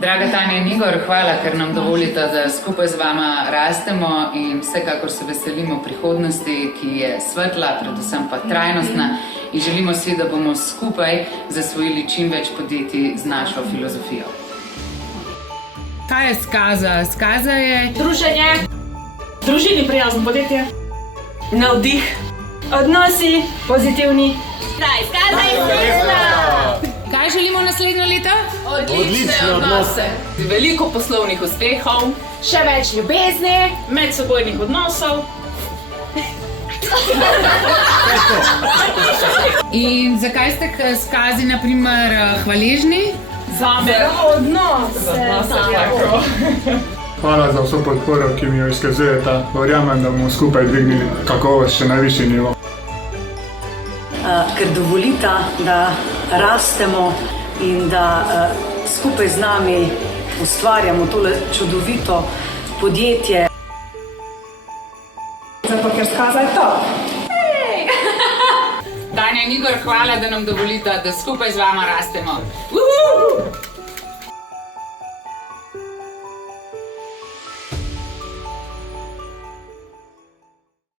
Draga Tanja in Igor, hvala, ker nam dovolite, da skupaj z vama rastemo in vsekakor se veselimo prihodnosti, ki je svetla, predvsem pa trajnostna in želimo si, da bomo skupaj zasvojili čim več podjetij z našo filozofijo. Kaj je Skaza? Skaza je Druženje, družini prijazno podjetje, navdih, odnosi, pozitivni. Skaza je srečna! Kaj želimo naslednje leto? Odlične odnose. Veliko poslovnih uspehov, Še več ljubezni. medsebojnih odnosov. In zakaj ste k Skazi, na primer, hvaležni? Zame Hvala za vso podporo, ki mi jo izkazujete. Verjamem, da bomo skupaj dvignili kakovost še na višji nivo. Ker dovolita, da rastemo in da skupaj z nami ustvarjamo tole čudovito podjetje. Zato, ker Skaza je to. Tanja in Igor, hvala, da nam dovolite, da skupaj z vama rastemo.